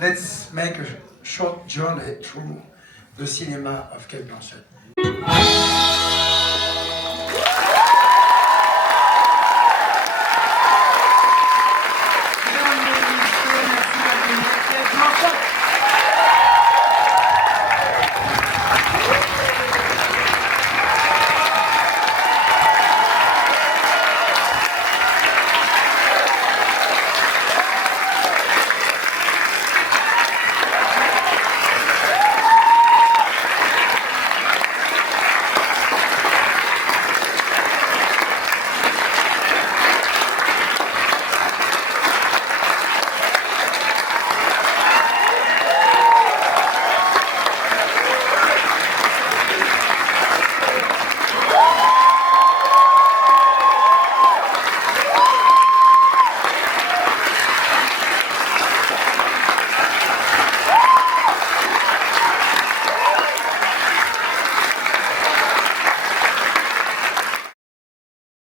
let's make a short journey through the cinema of Cate Blanchett.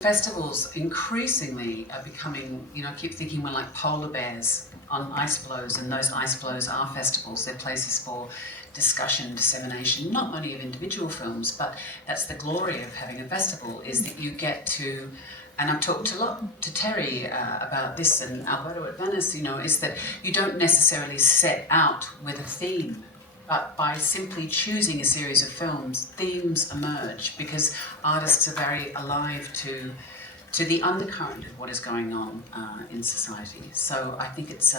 Festivals increasingly are becoming, I keep thinking we're like polar bears on ice floes, and those ice floes are festivals. They're places for discussion, dissemination, not only of individual films, but that's the glory of having a festival, is that you get to, and I've talked a lot to Terry about this and Alberto at Venice, is that you don't necessarily set out with a theme, but by simply choosing a series of films, themes emerge because artists are very alive to the undercurrent of what is going on in society. So I think it's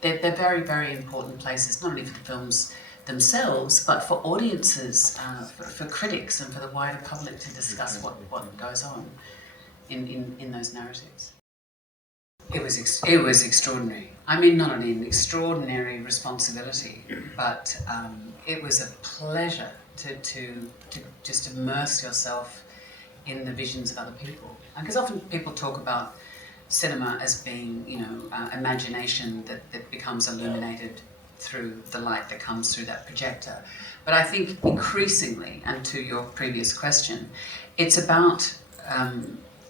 they're very, very important places, not only for the films themselves, but for audiences, for critics, and for the wider public to discuss what goes on in those narratives. It was extraordinary. I mean, not only an extraordinary responsibility, but it was a pleasure to just immerse yourself in the visions of other people. Because often people talk about cinema as being, imagination that becomes illuminated through the light that comes through that projector. But I think increasingly, and to your previous question, it's about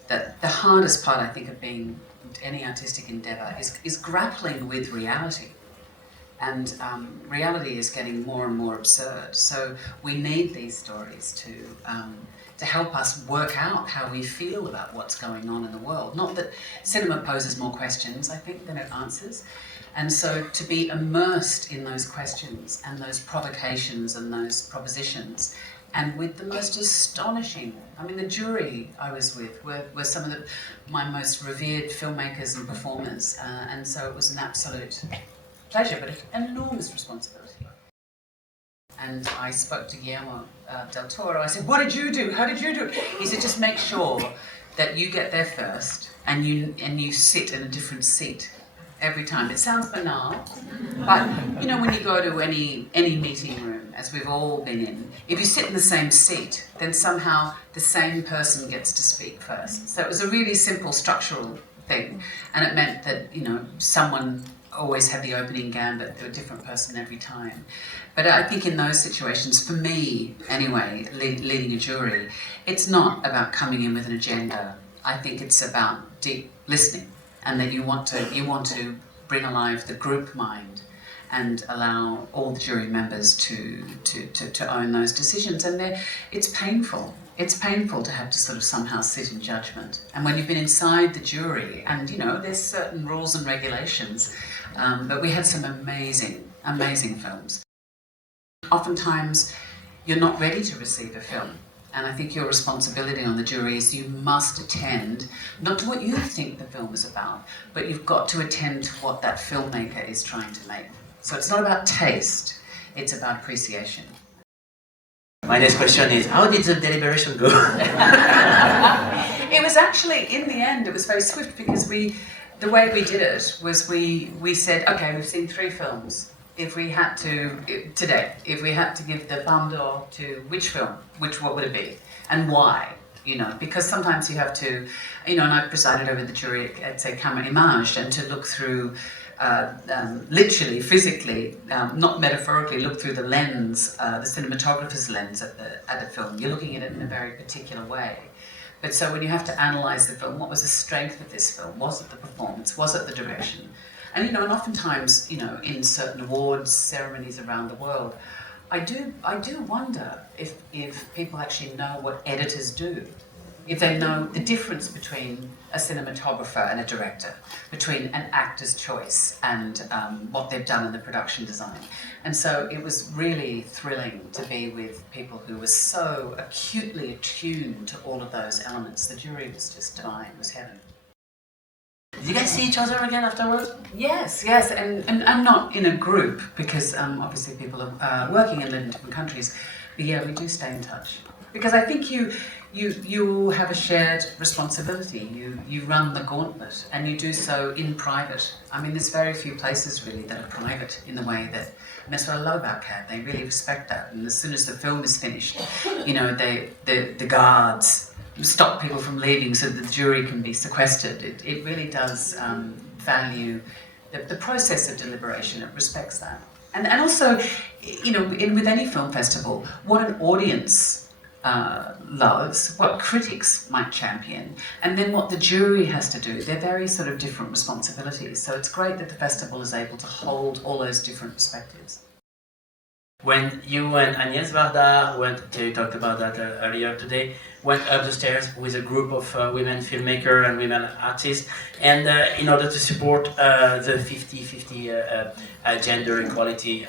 the hardest part, I think, of being any artistic endeavour is grappling with reality. And reality is getting more and more absurd. So we need these stories to help us work out how we feel about what's going on in the world. Not that cinema poses more questions, I think, than it answers. And so to be immersed in those questions and those provocations and those propositions, and with the most astonishing, the jury I was with were some of my most revered filmmakers and performers, and so it was an absolute pleasure, but an enormous responsibility. And I spoke to Guillermo del Toro. I said, "What did you do? How did you do it?" He said, "Just make sure that you get there first, and you sit in a different seat every time." It sounds banal, but when you go to any meeting room, as we've all been in, if you sit in the same seat, then somehow the same person gets to speak first. So it was a really simple structural thing, and it meant that someone always had the opening gambit, to a different person every time. But I think in those situations, for me anyway, leading a jury, it's not about coming in with an agenda. I think it's about deep listening, and that you want to bring alive the group mind and allow all the jury members to own those decisions. And it's painful. It's painful to have to sort of somehow sit in judgment. And when you've been inside the jury, and there's certain rules and regulations, but we had some amazing, amazing films. Oftentimes, you're not ready to receive a film. And I think your responsibility on the jury is you must attend, not to what you think the film is about, but you've got to attend to what that filmmaker is trying to make. So it's not about taste, it's about appreciation. My next question is, how did the deliberation go? It was actually, in the end, it was very swift, because the way we did it was we said, okay, we've seen 3 films. If we had to give the Palme d'Or to which film, what would it be? And why? Because sometimes you have to, and I presided over the jury at, say, Camera Image, and to look through, literally, physically, not metaphorically, look through the lens, the cinematographer's lens at the film. You're looking at it in a very particular way. But so when you have to analyse the film, what was the strength of this film? Was it the performance? Was it the direction? And, you know, and oftentimes, you know, in certain awards ceremonies around the world, I do wonder if people actually know what editors do, if they know the difference between a cinematographer and a director, between an actor's choice and what they've done in the production design. And so it was really thrilling to be with people who were so acutely attuned to all of those elements. The jury was just divine, it was heaven. Did you guys see each other again afterwards? Yes, and I'm not in a group because obviously people are working and live in different countries, but yeah, we do stay in touch. Because I think you have a shared responsibility. You run the gauntlet, and you do so in private. I mean, there's very few places really that are private in the way that, and that's what I love about Cate. They really respect that. And as soon as the film is finished, you know, the guards stop people from leaving so that the jury can be sequestered. It really does value the process of deliberation. It respects that. And also, you know, with any film festival, what an audience loves, what critics might champion, and then what the jury has to do. They're very sort of different responsibilities. So it's great that the festival is able to hold all those different perspectives. When you and Agnès Varda you talked about that earlier today, went up the stairs with a group of women filmmakers and women artists, and in order to support the 50-50 gender equality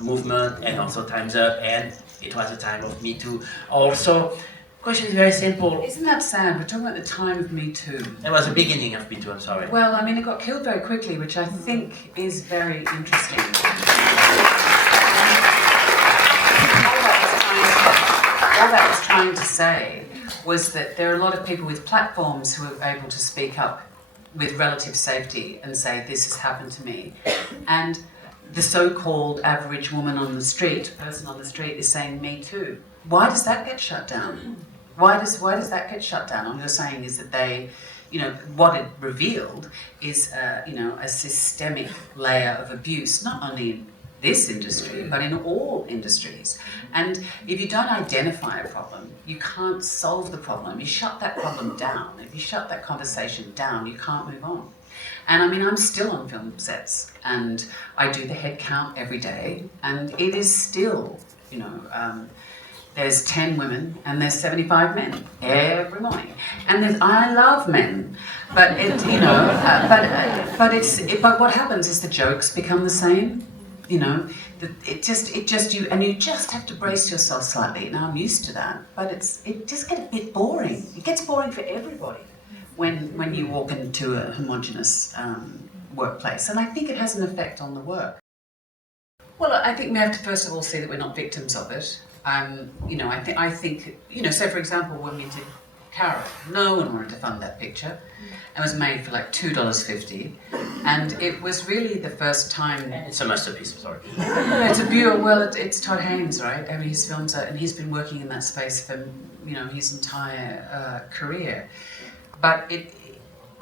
movement, and also Time's Up, and it was a time of Me Too. Also, question is very simple. Isn't that sad? We're talking about the time of Me Too. It was the beginning of Me Too, I'm sorry. Well, I mean, it got killed very quickly, which I think is very interesting. All that was trying to say was that there are a lot of people with platforms who are able to speak up with relative safety and say, this has happened to me. And the so-called average woman on the street, person on the street, is saying, me too. Why does that get shut down? Why does that get shut down? All you're saying is that they, you know, what it revealed is, you know, a systemic layer of abuse, not only in this industry, but in all industries. And if you don't identify a problem, you can't solve the problem. You shut that problem down. If you shut that conversation down, you can't move on. And I mean, I'm still on film sets, and I do the head count every day, and it is still, you know, there's 10 women and there's 75 men every morning. And I love men, but it, you know, but what happens is the jokes become the same. You know, you just have to brace yourself slightly. Now I'm used to that, but it just gets a bit boring. It gets boring for everybody when you walk into a homogenous workplace, and I think it has an effect on the work. Well, I think we have to first of all see that we're not victims of it. You know, I think, you know, so for example, when we did Carol, no one wanted to fund that picture. It was made for like $2.50, and it was really the first time. It's a masterpiece, sorry. It's a beautiful. Well, it's Todd Haynes, right? I mean, his films are, and he's been working in that space for, you know, his entire career. But it,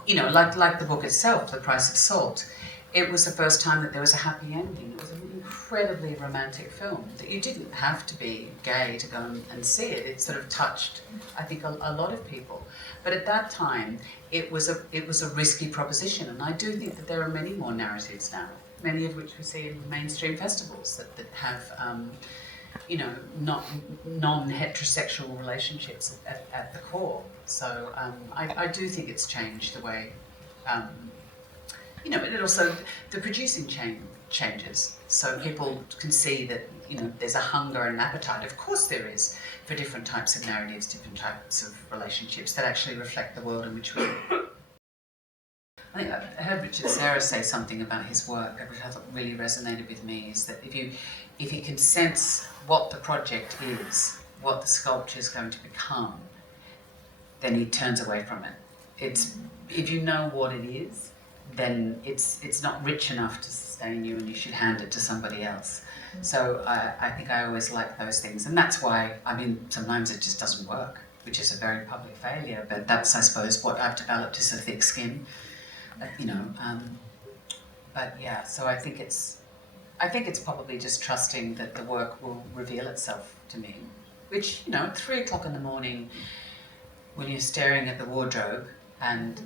you know, like the book itself, The Price of Salt, it was the first time that there was a happy ending. It was an incredibly romantic film that you didn't have to be gay to go and see it. It sort of touched, I think, a lot of people. But at that time, it was a risky proposition, and I do think that there are many more narratives now, many of which we see in mainstream festivals that have, you know, not non-heterosexual relationships at the core. So I do think it's changed the way, you know, and it also, the producing changes. So people can see that, you know, there's a hunger and an appetite. Of course there is, for different types of narratives, different types of relationships that actually reflect the world in which we live. I think I heard Richard Serra say something about his work, which I thought really resonated with me, is that if you can sense what the project is, what the sculpture is going to become, then he turns away from it. It's, if you know what it is, then it's not rich enough to sustain you, and you should hand it to somebody else. So I think I always like those things, and that's why, I mean, sometimes it just doesn't work, which is a very public failure, but that's, I suppose, what I've developed is a thick skin, you know. But yeah, so I think it's probably just trusting that the work will reveal itself to me, which, you know, at 3 o'clock in the morning, when you're staring at the wardrobe and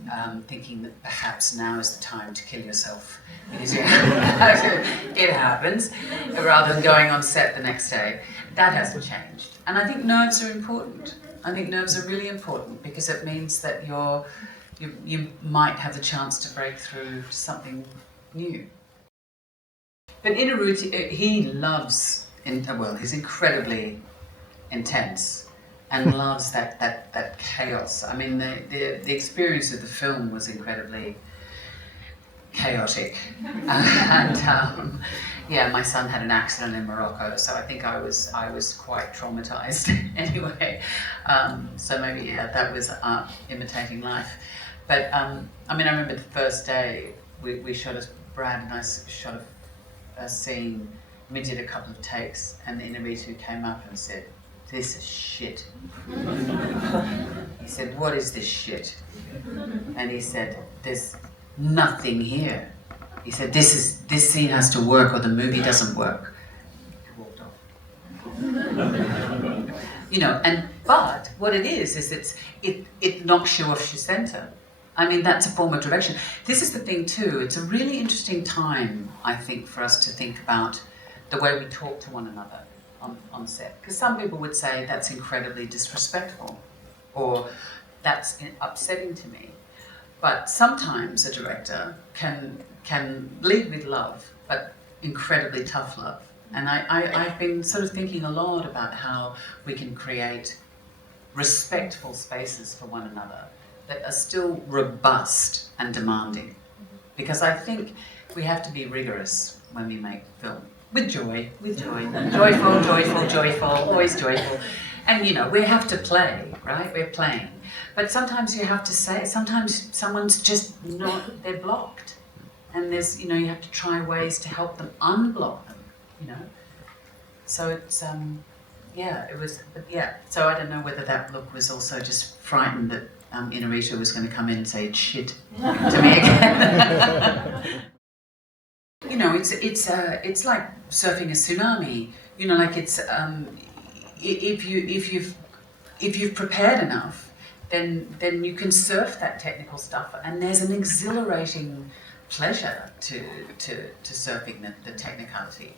thinking that perhaps now is the time to kill yourself because it happens, rather than going on set the next day. That hasn't changed. And I think nerves are important. I think nerves are really important because it means that you might have the chance to break through to something new. But Inaruti, he loves, he's incredibly intense and loves that chaos. I mean, the experience of the film was incredibly chaotic. And yeah, my son had an accident in Morocco, so I think I was quite traumatized anyway. So maybe, yeah, that was imitating life. But I mean, I remember the first day we shot Brad and I shot a scene. We did a couple of takes, and the Inaruti came up and said, "This is shit." He said, "What is this shit?" And he said, "There's nothing here." He said, this scene has to work or the movie doesn't work." He walked off. You know, but what it is it knocks you off your centre. I mean, that's a form of direction. This is the thing too, it's a really interesting time, I think, for us to think about the way we talk to one another on set. Because some people would say that's incredibly disrespectful, or that's upsetting to me. But sometimes a director can lead with love, but incredibly tough love. And I've been sort of thinking a lot about how we can create respectful spaces for one another that are still robust and demanding. Because I think we have to be rigorous when we make film. With joy. Joyful, always joyful. And you know, we have to play, right? We're playing. But sometimes you have to say, sometimes someone's just not, they're blocked. And there's, you know, you have to try ways to help them unblock them, you know? So it's, yeah, it was, but yeah. So I don't know whether that look was also just frightened that Inaruti was going to come in and say shit to me again. You know, it's like surfing a tsunami. You know, like it's, if you've prepared enough, then you can surf that technical stuff, and there's an exhilarating pleasure to surfing the technicality.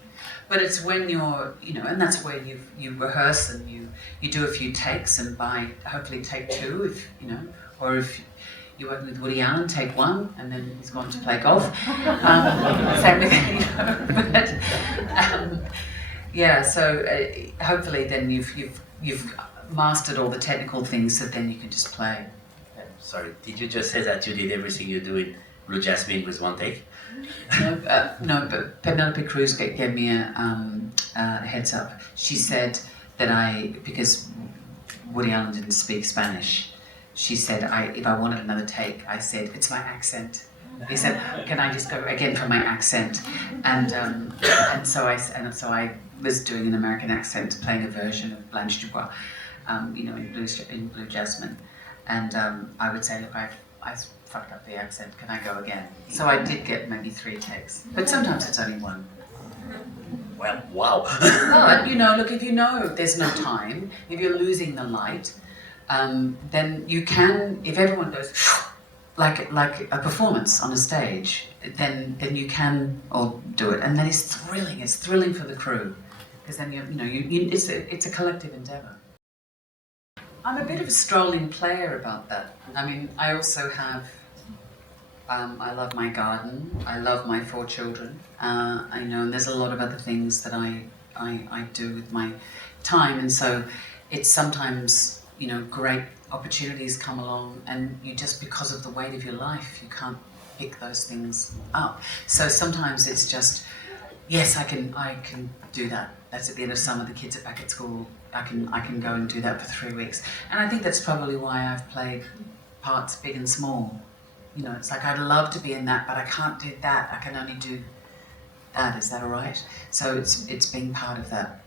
But it's when you're, you know, and that's where you rehearse and you do a few takes, and by hopefully take two, if you know, or if you're working with Woody Allen, take one, and then he's gone to play golf. Same with, you know, but yeah. So hopefully then you've mastered all the technical things, so then you can just play. Sorry, did you just say that you did everything you do in Blue Jasmine with one take? No, but Penelope Cruz gave me a heads up. She said that because Woody Allen didn't speak Spanish, she said if I wanted another take, I said, it's my accent. He said, can I just go again for my accent? And so I was doing an American accent, playing a version of Blanche Dubois, you know, in Blue Jasmine. And I would say, look, I fucked up the accent, can I go again? So I did get maybe 3 takes, but sometimes it's only 1. Well, wow. But, you know, look, if you know there's no time, if you're losing the light, then you can, if everyone goes like a performance on a stage, then you can all do it, and then it's thrilling for the crew, because then it's a collective endeavour. I'm a bit of a strolling player about that. I mean, I also have, I love my garden, I love my 4 children, I know, and there's a lot of other things that I do with my time, and so it's sometimes, you know, great opportunities come along, and you just, because of the weight of your life, you can't pick those things up. So sometimes it's just, yes, I can do that. That's at the end of summer, the kids are back at school, I can go and do that for 3 weeks. And I think that's probably why I've played parts big and small. You know, it's like, I'd love to be in that, but I can't do that, I can only do that, is that all right? So it's being part of that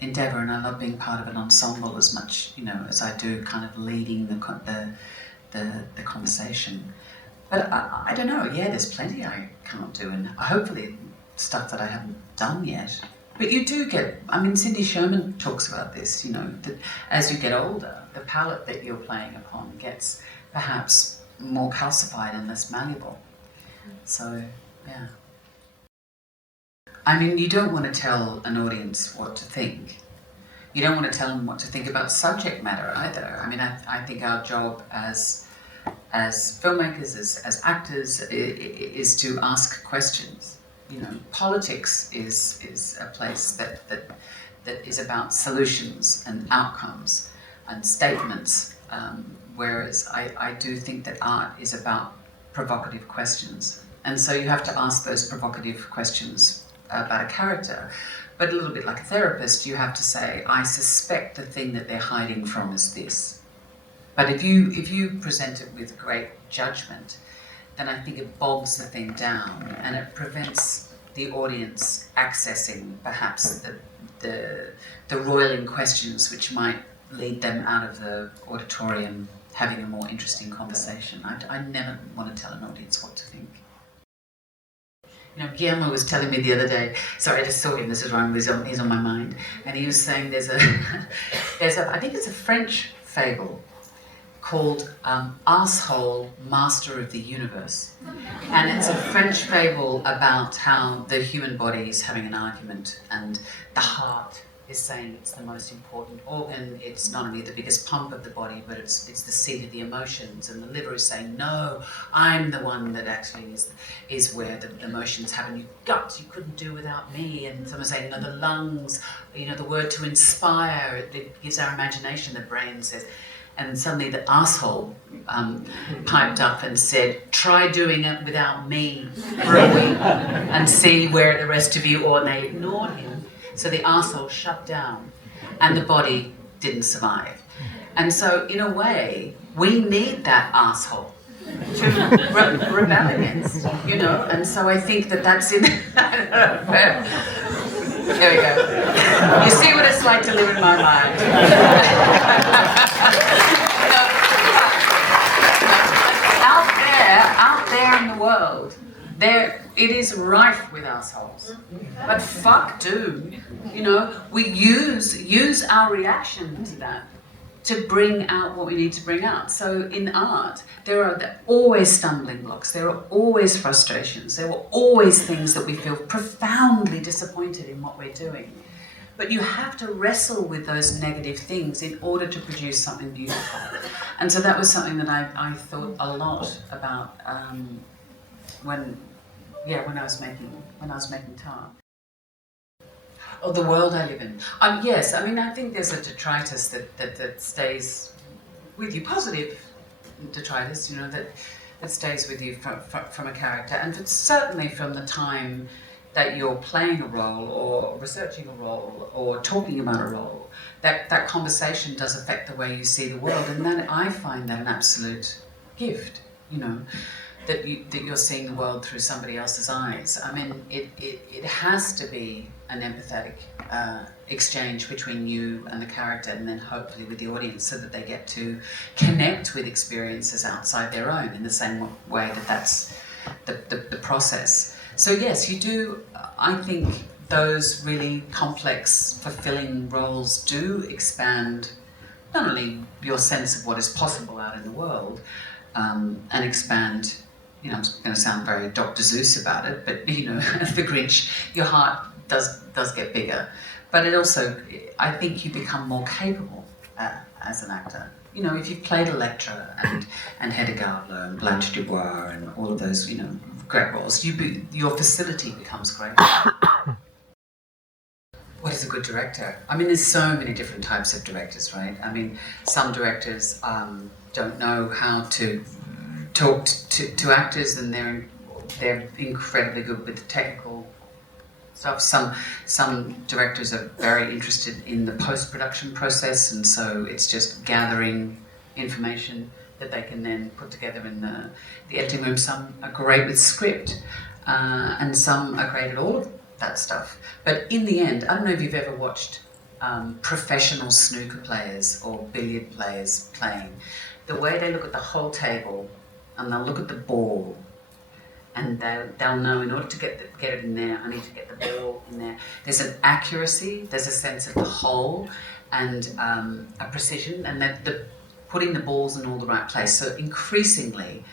endeavour, and I love being part of an ensemble as much, you know, as I do kind of leading the conversation. But I don't know, yeah, there's plenty I can't do, and hopefully stuff that I haven't done yet. But you do get, I mean, Cindy Sherman talks about this, you know, that as you get older, the palette that you're playing upon gets perhaps more calcified and less malleable. So, yeah. I mean, you don't want to tell an audience what to think. You don't want to tell them what to think about subject matter either. I mean, I think our job as filmmakers, as actors, is to ask questions. You know, politics is a place that is about solutions and outcomes and statements, whereas I do think that art is about provocative questions. And so you have to ask those provocative questions about a character. But a little bit like a therapist, you have to say, I suspect the thing that they're hiding from is this. But if you present it with great judgment, then I think it bogs the thing down and it prevents the audience accessing perhaps the roiling questions which might lead them out of the auditorium having a more interesting conversation. I never want to tell an audience what to think. You know, Guillermo was telling me the other day, sorry, I just saw him, this is wrong, he's on my mind, and he was saying there's a I think it's a French fable called Arsehole, Master of the Universe. And it's a French fable about how the human body is having an argument and the heart is saying it's the most important organ. It's not only the biggest pump of the body, but it's the seat of the emotions. And the liver is saying, no, I'm the one that actually is where the emotions happen. Your gut, you couldn't do without me. And someone's saying, no, the lungs, you know, the word to inspire, it gives our imagination, the brain says. And suddenly the arsehole piped up and said, try doing it without me for a week and see where the rest of you, or they ignored him. So the arsehole shut down and the body didn't survive. And so in a way, we need that arsehole to rebel against, you know? And so I think that's in... There we go. You see what it's like to live in my mind. Out there in the world, it is rife with assholes. But fuck do, you know, we use our reaction to that to bring out what we need to bring out. So in art, there are always stumbling blocks, there are always frustrations, there are always things that we feel profoundly disappointed in what we're doing. But you have to wrestle with those negative things in order to produce something beautiful. And so that was something that I thought a lot about when I was making Tar. Or the world I live in. Yes, I mean, I think there's a detritus that stays with you, positive detritus, you know, that stays with you from a character. And it's certainly from the time that you're playing a role or researching a role or talking about a role, that conversation does affect the way you see the world. And then I find that an absolute gift, you know, that you're seeing the world through somebody else's eyes. I mean, it has to be an empathetic exchange between you and the character, and then hopefully with the audience, so that they get to connect with experiences outside their own in the same way that's the process. So yes, you do, I think those really complex, fulfilling roles do expand not only your sense of what is possible out in the world, and expand, you know, I'm going to sound very Dr. Seuss about it, but, you know, the Grinch, your heart does get bigger. But it also, I think you become more capable as an actor. You know, if you've played Electra and Hedda Gabler and Blanche Dubois and all of those, you know, great roles, your facility becomes greater. What is a good director? I mean, there's so many different types of directors, right? I mean, some directors don't know how to talk to actors, and they're incredibly good with the technical stuff. Some directors are very interested in the post-production process, and so it's just gathering information that they can then put together in the editing room. Some are great with script, and some are great at all of that stuff. But in the end, I don't know if you've ever watched professional snooker players or billiard players playing. The way they look at the whole table, and they'll look at the ball, and they'll know, in order to get it in there, I need to get the ball in there. There's an accuracy, there's a sense of the whole, and a precision, and that putting the balls in all the right place. So increasingly,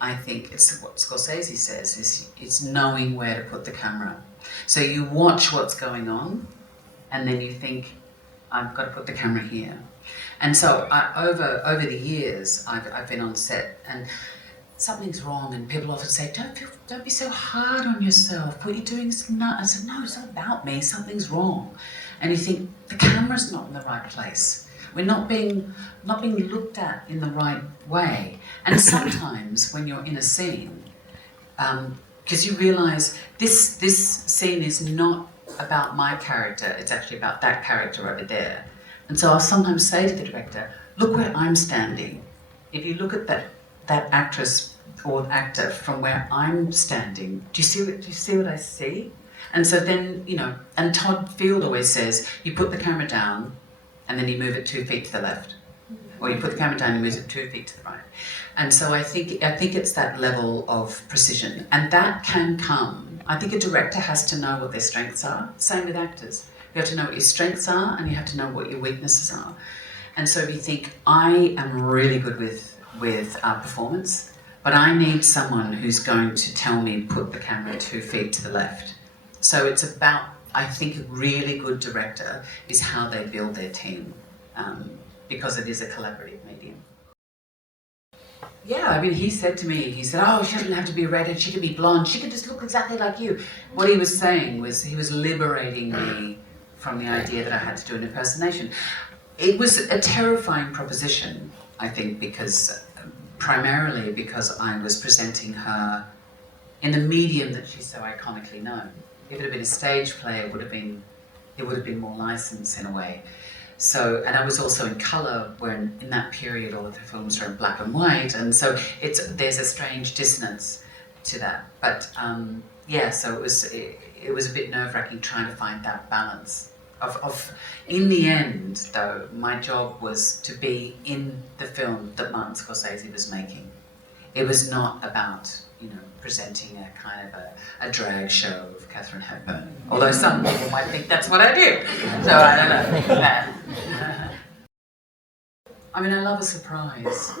I think it's what Scorsese says, is it's knowing where to put the camera. So you watch what's going on, and then you think, I've got to put the camera here. And so over the years, I've been on set, and something's wrong, and people often say, don't be so hard on yourself. What you're doing is not. I said, no, it's not about me. Something's wrong. And you think the camera's not in the right place. We're not being looked at in the right way. And sometimes when you're in a scene, because you realise this scene is not about my character, it's actually about that character over there. And so I'll sometimes say to the director, look where I'm standing. If you look at that actress or actor from where I'm standing, do you see what I see? And so then, and Todd Field always says, you put the camera down and then you move it 2 feet to the left. Or you put the camera down and move it 2 feet to the right. And so I think it's that level of precision. And that can come. I think a director has to know what their strengths are. Same with actors. You have to know what your strengths are, and you have to know what your weaknesses are. And so if you think, I am really good with performance, but I need someone who's going to tell me, put the camera 2 feet to the left. So it's about, I think a really good director is how they build their team, because it is a collaborative medium. Yeah, I mean, he said, oh, she doesn't have to be redhead, she can be blonde, she can just look exactly like you. What he was saying was, he was liberating me from the idea that I had to do an impersonation. It was a terrifying proposition, I think, primarily because I was presenting her in the medium that she's so iconically known. If it had been a stage play, it would have been more licensed in a way. So, and I was also in colour, when in that period all of the films were in black and white, and so there's a strange dissonance to that. But so it was a bit nerve-wracking trying to find that balance. In the end, though, my job was to be in the film that Martin Scorsese was making. It was not about, presenting a kind of a drag show of Katharine Hepburn. Although some people might think that's what I do. So I don't know. I mean, I love a surprise.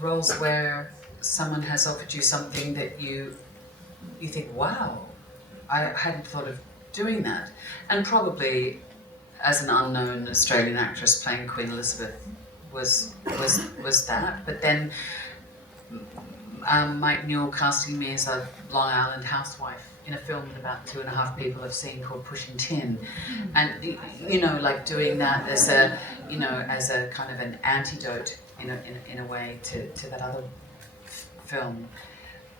Roles where someone has offered you something that you think, wow, I hadn't thought of doing that. And probably as an unknown Australian actress playing Queen Elizabeth was that. But then Mike Newell casting me as a Long Island housewife in a film that about 2.5 people have seen called Pushing Tin, and like doing that as a kind of an antidote in a way to that other film.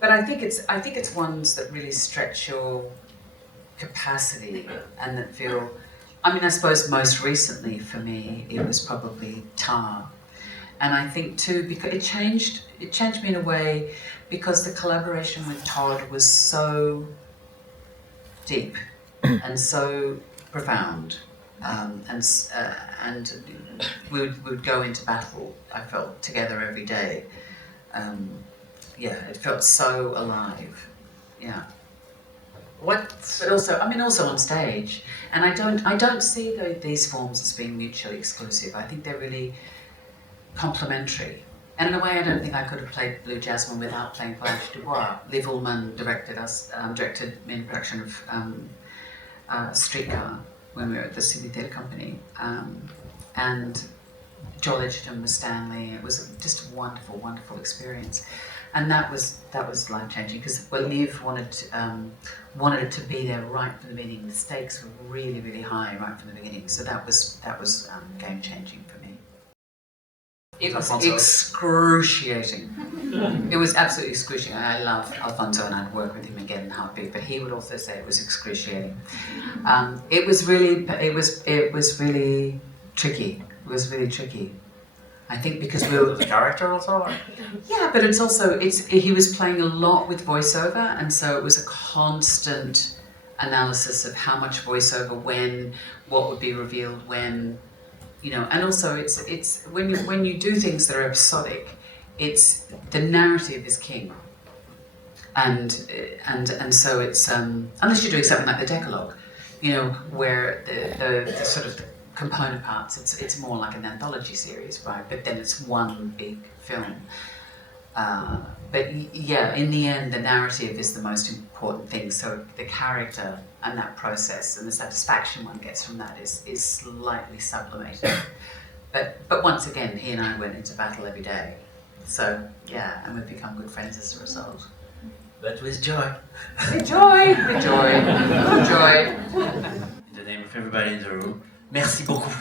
But I think it's ones that really stretch your capacity and that feel. I mean, I suppose most recently for me it was probably Tar. And I think too, because it changed me in a way, because the collaboration with Todd was so deep and so profound, and we would go into battle, I felt, together every day. It felt so alive. Yeah. But also on stage, and I don't see these forms as being mutually exclusive. I think they're really complementary. And in a way, I don't think I could have played Blue Jasmine without playing Blanche Dubois. Liv Ullmann directed me in a production of Streetcar when we were at the Sydney Theatre Company. And Joel Edgerton was Stanley. It was just a wonderful, wonderful experience. And that was life-changing, because Liv wanted it to be there right from the beginning. The stakes were really, really high right from the beginning. So that was game-changing for me. It was excruciating. It was absolutely excruciating. I love Alfonso, and I'd work with him again in a heartbeat. But he would also say it was excruciating. It was really tricky. It was really tricky. I think because we were the character also. Yeah, but it's also he was playing a lot with voiceover, and so it was a constant analysis of how much voiceover, when, what would be revealed when. And also it's when you do things that are episodic, it's the narrative is king, and so it's unless you're doing something like the Decalogue, where the sort of component parts. It's more like an anthology series, right? But then it's one big film. But yeah, in the end, the narrative is the most important thing. So the character and that process and the satisfaction one gets from that is slightly sublimated. But once again, he and I went into battle every day. So yeah, and we've become good friends as a result. But with joy. With joy, with joy, with joy. In the name of everybody in the room, merci beaucoup.